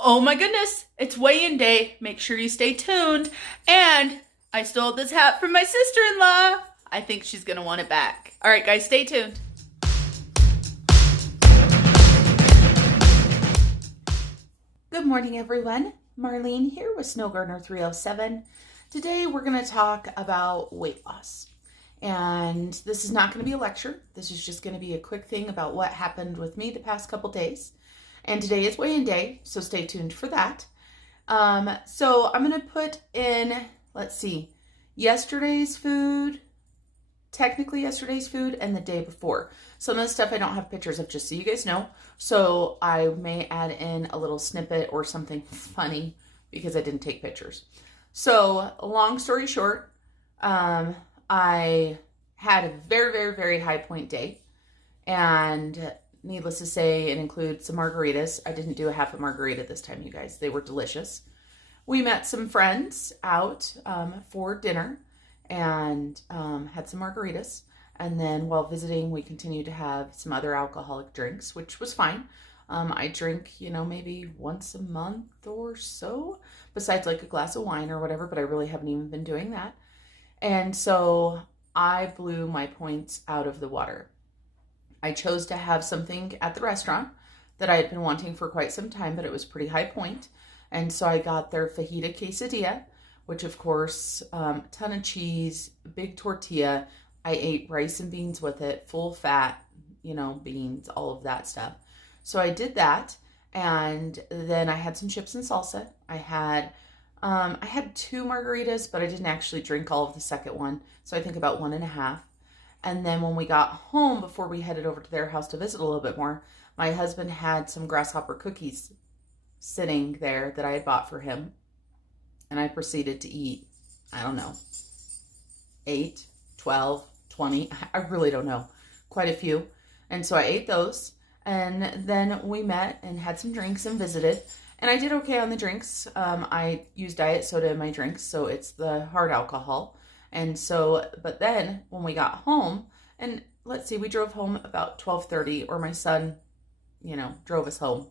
Oh my goodness, it's weigh-in day. Make sure you stay tuned. And I stole this hat from my sister-in-law. I think she's gonna want it back. All right, guys, stay tuned. Good morning, everyone. Marlene here with Snow Gardener 307. Today we're gonna talk about weight loss. And this is not gonna be a lecture. This is just gonna be a quick thing about what happened with me the past couple days. And today is weigh-in day, so stay tuned for that. So I'm gonna put in, let's see, yesterday's food, technically yesterday's food, and the day before. Some of the stuff I don't have pictures of, just so you guys know. So I may add in a little snippet or something funny because I didn't take pictures. So long story short, I had a very, very, very high point day, and needless to say, it includes some margaritas. I didn't do a half a margarita this time, you guys. They were delicious. We met some friends out for dinner and had some margaritas. And then while visiting, we continued to have some other alcoholic drinks, which was fine. I drink, maybe once a month or so, besides like a glass of wine or whatever, but I really haven't even been doing that. And so I blew my points out of the water. I chose to have something at the restaurant that I had been wanting for quite some time, but it was pretty high point. And so I got their fajita quesadilla, which of course, a ton of cheese, big tortilla. I ate rice and beans with it, full fat, beans, all of that stuff. So I did that. And then I had some chips and salsa. I had 2 margaritas, but I didn't actually drink all of the second one. So I think about 1.5. And then when we got home, before we headed over to their house to visit a little bit more, my husband had some grasshopper cookies sitting there that I had bought for him. And I proceeded to eat, I don't know, 8, 12, 20, I really don't know, quite a few. And so I ate those. And then we met and had some drinks and visited. And I did okay on the drinks. I used diet soda in my drinks, so it's the hard alcohol. And so, but then when we got home, and let's see, we drove home about 12:30, or my son, drove us home,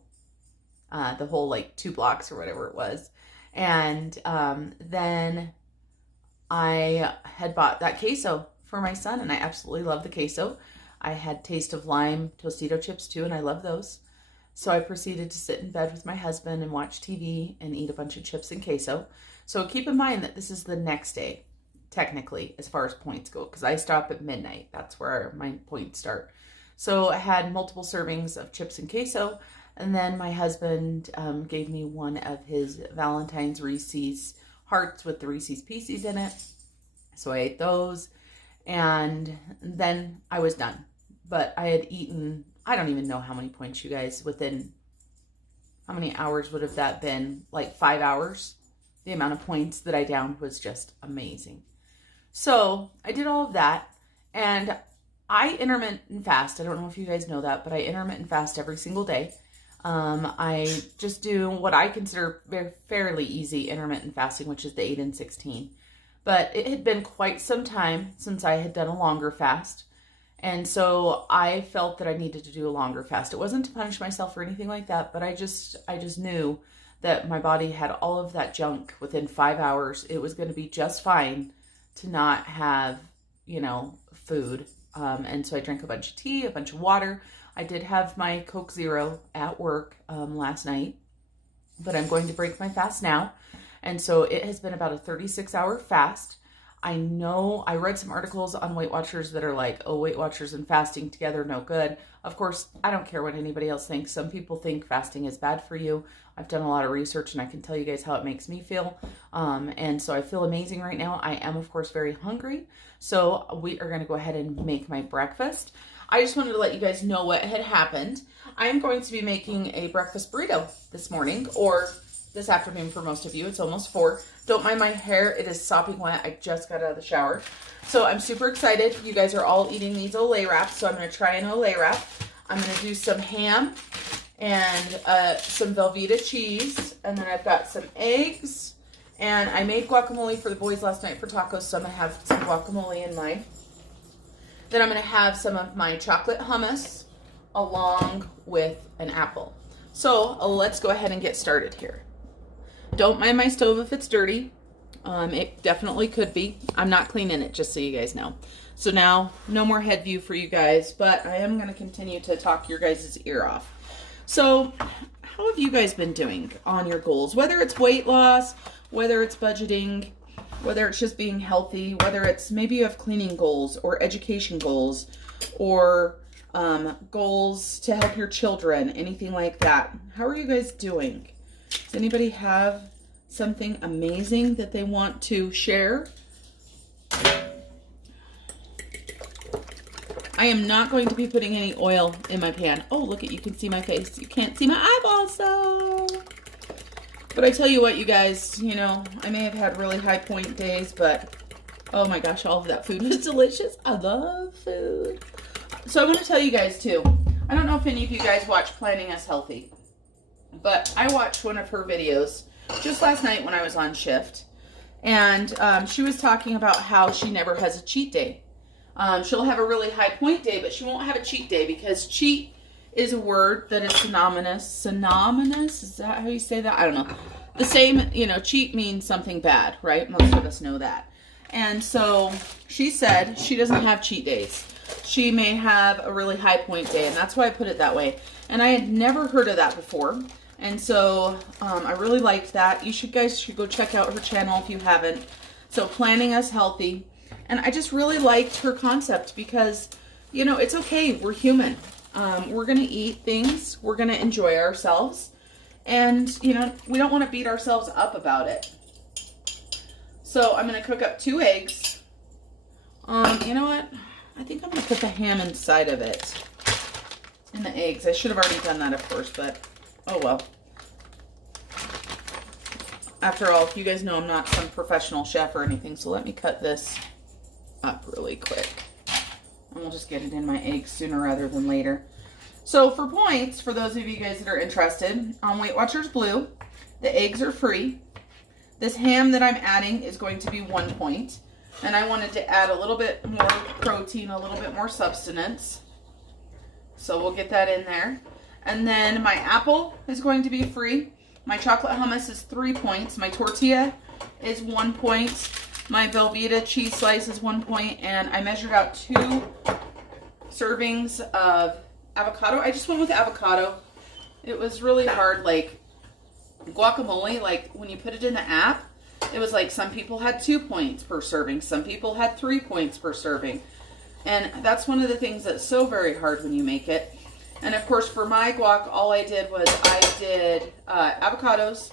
the whole 2 blocks or whatever it was. And then I had bought that queso for my son, and I absolutely love the queso. I had Taste of Lime Tostito chips too, and I love those. So I proceeded to sit in bed with my husband and watch TV and eat a bunch of chips and queso. So keep in mind that this is the next day, technically, as far as points go, because I stop at midnight. That's where my points start. So I had multiple servings of chips and queso, and then my husband gave me one of his Valentine's Reese's hearts with the Reese's Pieces in it. So I ate those, and then I was done. But I had eaten, I don't even know how many points, you guys, within, how many hours would have that been? 5 hours? The amount of points that I downed was just amazing. So I did all of that, and I intermittent fast. I don't know if you guys know that, but I intermittent fast every single day. I just do what I consider fairly easy intermittent fasting, which is the 8 and 16. But it had been quite some time since I had done a longer fast. And so I felt that I needed to do a longer fast. It wasn't to punish myself or anything like that, but I just knew that my body had all of that junk within 5 hours. It was going to be just fine to not have, food. And so I drank a bunch of tea, a bunch of water. I did have my Coke Zero at work last night, but I'm going to break my fast now. And so it has been about a 36-hour fast. I know I read some articles on Weight Watchers that are like, oh, Weight Watchers and fasting together, no good. Of course, I don't care what anybody else thinks. Some people think fasting is bad for you. I've done a lot of research, and I can tell you guys how it makes me feel. And so I feel amazing right now. I am, of course, very hungry. So we are going to go ahead and make my breakfast. I just wanted to let you guys know what had happened. I am going to be making a breakfast burrito this morning, or this afternoon for most of you. It's almost 4. Don't mind my hair. It is sopping wet. I just got out of the shower. So I'm super excited. You guys are all eating these Olay wraps, so I'm going to try an Olay wrap. I'm going to do some ham and some Velveeta cheese. And then I've got some eggs. And I made guacamole for the boys last night for tacos, so I'm going to have some guacamole in mine. Then I'm going to have some of my chocolate hummus along with an apple. So let's go ahead and get started here. Don't mind my stove if it's dirty. It definitely could be. I'm not cleaning it, just so you guys know. So now, no more head view for you guys, but I am going to continue to talk your guys' ear off. So, how have you guys been doing on your goals? Whether it's weight loss, whether it's budgeting, whether it's just being healthy, whether it's maybe you have cleaning goals or education goals or goals to help your children, anything like that. How are you guys doing? Does anybody have something amazing that they want to share? I am not going to be putting any oil in my pan. Oh, look at, you can see my face. You can't see my eyeballs, so. But I tell you what, you guys, you know, I may have had really high point days, but oh my gosh, all of that food was delicious. I love food. So I want to tell you guys too, I don't know if any of you guys watch Planning Us Healthy, but I watched one of her videos just last night when I was on shift, and she was talking about how she never has a cheat day. She'll have a really high point day, but she won't have a cheat day because cheat is a word that is synonymous, is that how you say that? I don't know. The same, you know, cheat means something bad, right? Most of us know that. And so she said she doesn't have cheat days. She may have a really high point day, and that's why I put it that way. And I had never heard of that before. And so I really liked that. You guys should go check out her channel if you haven't. So Planning Us Healthy. And I just really liked her concept because, you know, it's okay. We're human. We're going to eat things. We're going to enjoy ourselves. And, you know, we don't want to beat ourselves up about it. So I'm going to cook up 2 eggs. You know what? I think I'm going to put the ham inside of it. And the eggs. I should have already done that at first, but oh well. After all, you guys know I'm not some professional chef or anything, so let me cut this up really quick. And we'll just get it in my eggs sooner rather than later. So for points, for those of you guys that are interested, on Weight Watchers Blue, the eggs are free. This ham that I'm adding is going to be 1 point. And I wanted to add a little bit more protein, a little bit more substance. So we'll get that in there. And then my apple is going to be free. My chocolate hummus is 3 points. My tortilla is 1 point. My Velveeta cheese slice is 1 point. And I measured out 2 servings of avocado. I just went with avocado. It was really hard. Like guacamole, like when you put it in the app, it was like some people had 2 points per serving. Some people had 3 points per serving. And that's one of the things that's so very hard when you make it. And of course, for my guac, all I did was I did avocados,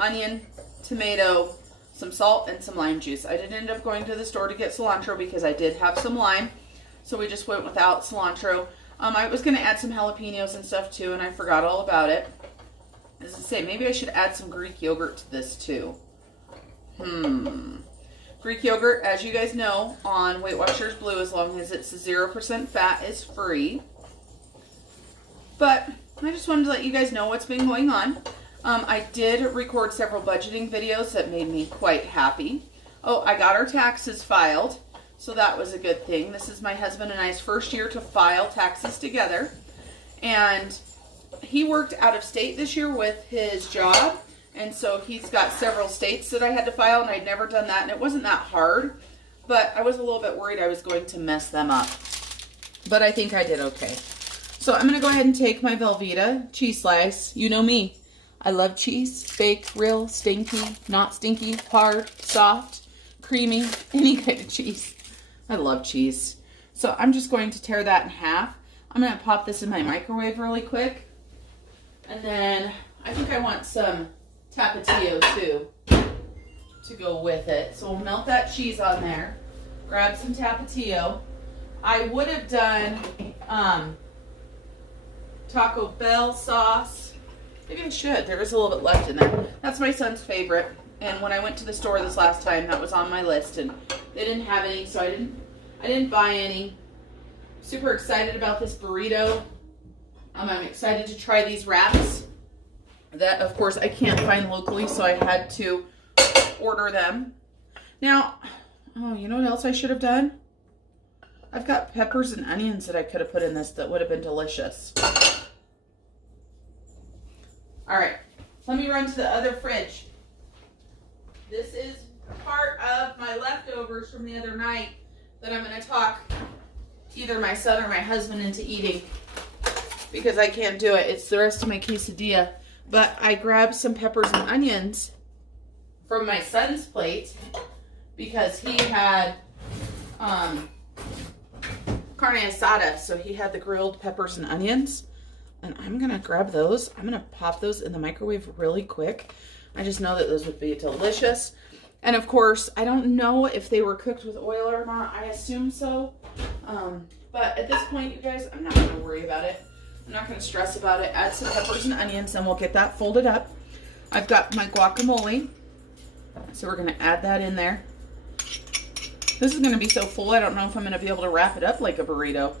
onion, tomato, some salt, and some lime juice. I didn't end up going to the store to get cilantro because I did have some lime. So we just went without cilantro. I was going to add some jalapenos and stuff too, and I forgot all about it. As I say, maybe I should add some Greek yogurt to this too. Greek yogurt, as you guys know, on Weight Watchers Blue, as long as it's 0% fat, is free. But I just wanted to let you guys know what's been going on. I did record several budgeting videos that made me quite happy. Oh, I got our taxes filed, so that was a good thing. This is my husband and I's first year to file taxes together. And he worked out of state this year with his job. And so he's got several states that I had to file, and I'd never done that, and it wasn't that hard. But I was a little bit worried I was going to mess them up. But I think I did okay. So I'm going to go ahead and take my Velveeta cheese slice. You know me. I love cheese. Fake, real, stinky, not stinky, hard, soft, creamy, any kind of cheese. I love cheese. So I'm just going to tear that in half. I'm going to pop this in my microwave really quick. And then I think I want some Tapatio too to go with it. So we'll melt that cheese on there. Grab some Tapatio. I would have done Taco Bell sauce. Maybe I should. There is a little bit left in there. That's my son's favorite. And when I went to the store this last time, that was on my list, and they didn't have any, so I didn't buy any. Super excited about this burrito. I'm excited to try these wraps. That, of course, I can't find locally, so I had to order them. Now, oh, you know what else I should have done? I've got peppers and onions that I could have put in this that would have been delicious. All right, let me run to the other fridge. This is part of my leftovers from the other night that I'm going to talk either my son or my husband into eating because I can't do it. It's the rest of my quesadilla. But I grabbed some peppers and onions from my son's plate because he had carne asada, so he had the grilled peppers and onions. And I'm going to grab those. I'm going to pop those in the microwave really quick. I just know that those would be delicious. And of course, I don't know if they were cooked with oil or not. I assume so. But at this point, you guys, I'm not going to worry about it. I'm not going to stress about it. Add some peppers and onions, and we'll get that folded up. I've got my guacamole, so we're going to add that in there. This is going to be so full, I don't know if I'm going to be able to wrap it up like a burrito.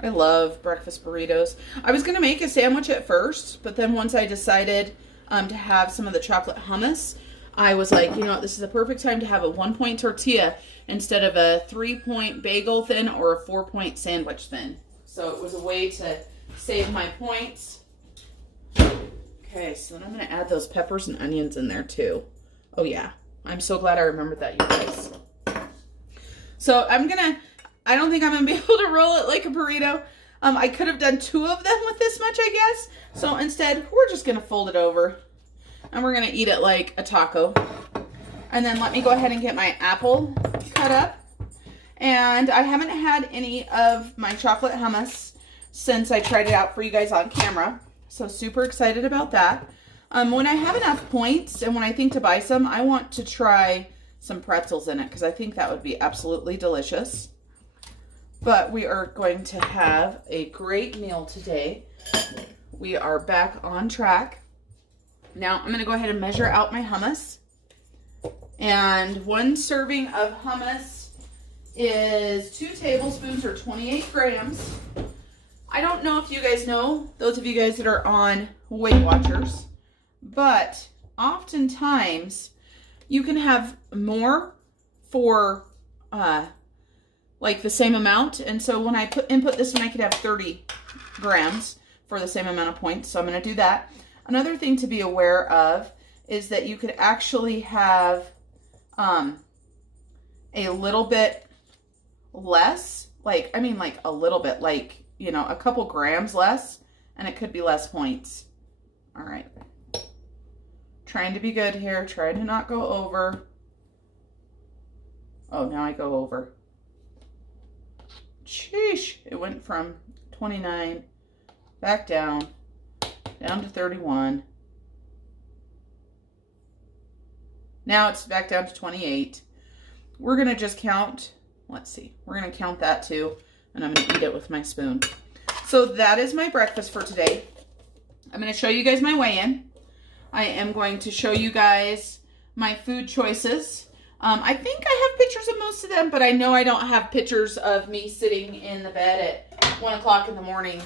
I love breakfast burritos. I was going to make a sandwich at first, but then once I decided to have some of the chocolate hummus, I was like, you know what, this is the perfect time to have a 1-point tortilla instead of a 3-point bagel thin or a 4-point sandwich thin. So it was a way to save my points. Okay, so then I'm going to add those peppers and onions in there too. Oh yeah, I'm so glad I remembered that, you guys. So I don't think I'm going to be able to roll it like a burrito. I could have done 2 of them with this much, I guess. So instead, we're just going to fold it over. And we're going to eat it like a taco. And then let me go ahead and get my apple cut up. And I haven't had any of my chocolate hummus since I tried it out for you guys on camera. So super excited about that. When I have enough points and when I think to buy some, I want to try some pretzels in it because I think that would be absolutely delicious. But we are going to have a great meal today. We are back on track. Now I'm going to go ahead and measure out my hummus. And 1 serving of hummus is 2 tablespoons or 28 grams. I don't know if you guys know, those of you guys that are on Weight Watchers, but oftentimes you can have more for like the same amount. And so when I input this one, I could have 30 grams for the same amount of points. So I'm going to do that. Another thing to be aware of is that you could actually have a little bit less, like a little bit, like, you know, a couple grams less, and it could be less points. All right. Trying to be good here, trying to not go over. Oh, now I go over. Sheesh, it went from 29 back down to 31. Now it's back down to 28. We're going to just count, let's see, we're going to count that too, and I'm going to eat it with my spoon. So that is my breakfast for today. I'm going to show you guys my weigh-in. I am going to show you guys my food choices. I think I have pictures of most of them, but I know I don't have pictures of me sitting in the bed at 1 o'clock in the morning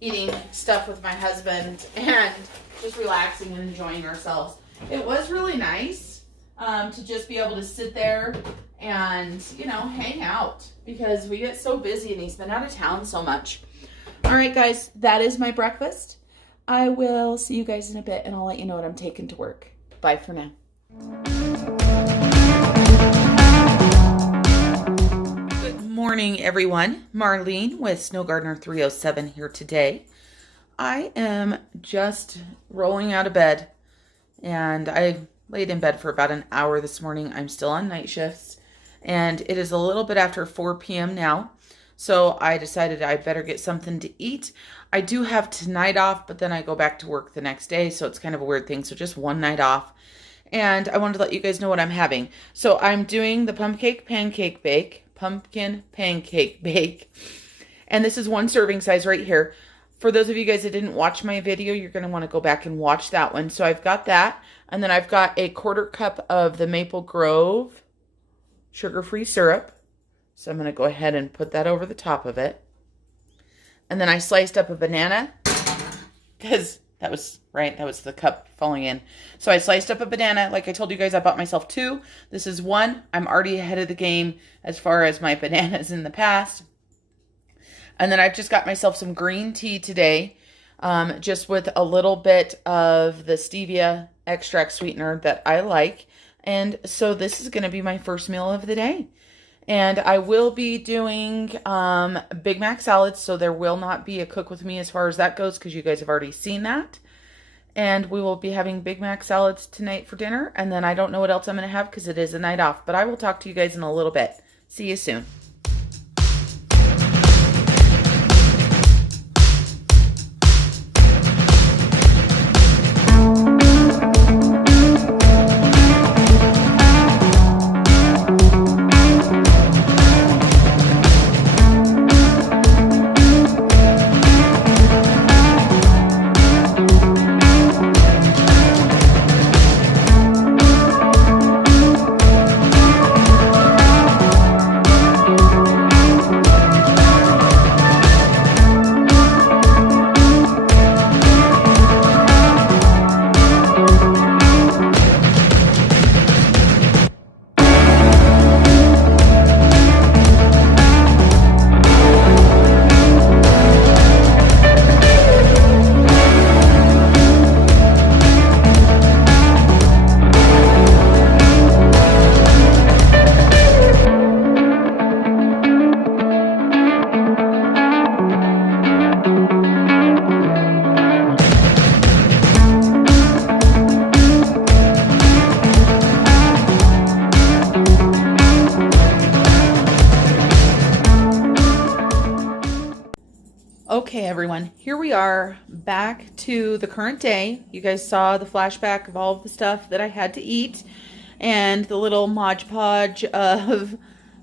eating stuff with my husband and just relaxing and enjoying ourselves. It was really nice to just be able to sit there and, you know, hang out because we get so busy and he's been out of town so much. All right, guys, that is my breakfast. I will see you guys in a bit and I'll let you know what I'm taking to work. Bye for now. Good morning, everyone. Marlene with Snow Gardener 307 here today. I am just rolling out of bed and I laid in bed for about an hour this morning. I'm still on night shifts and it is a little bit after 4 p.m. now. So I decided I better get something to eat. I do have tonight off, but then I go back to work the next day. So it's kind of a weird thing. So just one night off. And I wanted to let you guys know what I'm having. So I'm doing the pumpkin pancake bake. And this is 1 serving size right here. For those of you guys that didn't watch my video, you're going to want to go back and watch that one. So I've got that. And then I've got a 1/4 cup of the Maple Grove sugar-free syrup. So I'm going to go ahead and put that over the top of it. And then I sliced up a banana because that was the cup falling in. So I sliced up a banana. Like I told you guys, I bought myself 2. This is 1. I'm already ahead of the game as far as my bananas in the past. And then I've just got myself some green tea today, just with a little bit of the stevia extract sweetener that I like. And so this is going to be my first meal of the day. And I will be doing Big Mac salads, so there will not be a cook with me as far as that goes, because you guys have already seen that. And we will be having Big Mac salads tonight for dinner. And then I don't know what else I'm going to have because it is a night off. But I will talk to you guys in a little bit. See you soon. Okay, everyone, here we are back to the current day. You guys saw the flashback of all of the stuff that I had to eat and the little Mod Podge of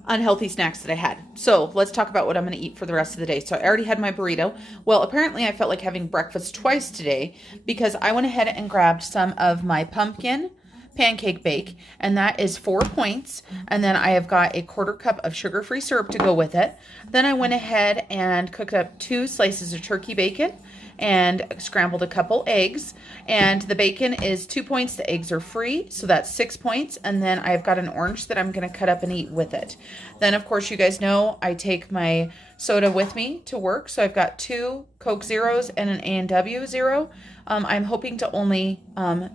unhealthy snacks that I had. So let's talk about what I'm going to eat for the rest of the day. So I already had my burrito. Well, apparently I felt like having breakfast twice today because I went ahead and grabbed some of my pumpkin pancake bake, and that is 4 points. And then I have got a 1/4 cup of sugar-free syrup to go with it. Then I went ahead and cooked up 2 slices of turkey bacon and scrambled a couple eggs. And the bacon is 2 points. The eggs are free, so that's 6 points. And then I've got an orange that I'm going to cut up and eat with it. Then, of course, you guys know I take my soda with me to work. So I've got 2 Coke Zeros and an A&W Zero. I'm hoping to only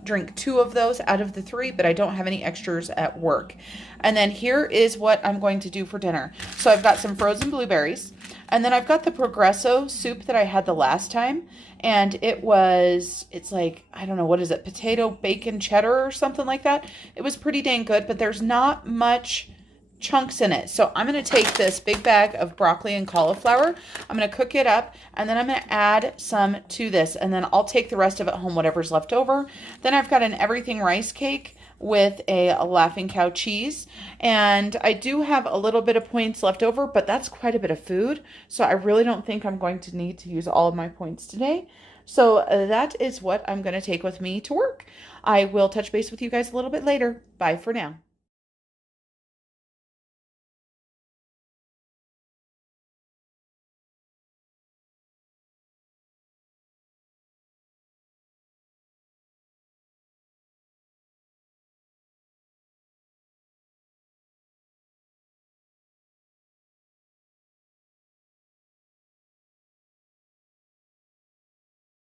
drink 2 of those out of the 3, but I don't have any extras at work. And then here is what I'm going to do for dinner. So I've got some frozen blueberries, and then I've got the Progresso soup that I had the last time, and it's like, I don't know, what is it, potato, bacon, cheddar or something like that. It was pretty dang good, but there's not much chunks in it. So I'm going to take this big bag of broccoli and cauliflower. I'm going to cook it up, and then I'm going to add some to this, and then I'll take the rest of it home, whatever's left over. Then I've got an everything rice cake with a Laughing Cow cheese, and I do have a little bit of points left over, but that's quite a bit of food, so I really don't think I'm going to need to use all of my points today. So that is what I'm going to take with me to work. I will touch base with you guys a little bit later. Bye for now.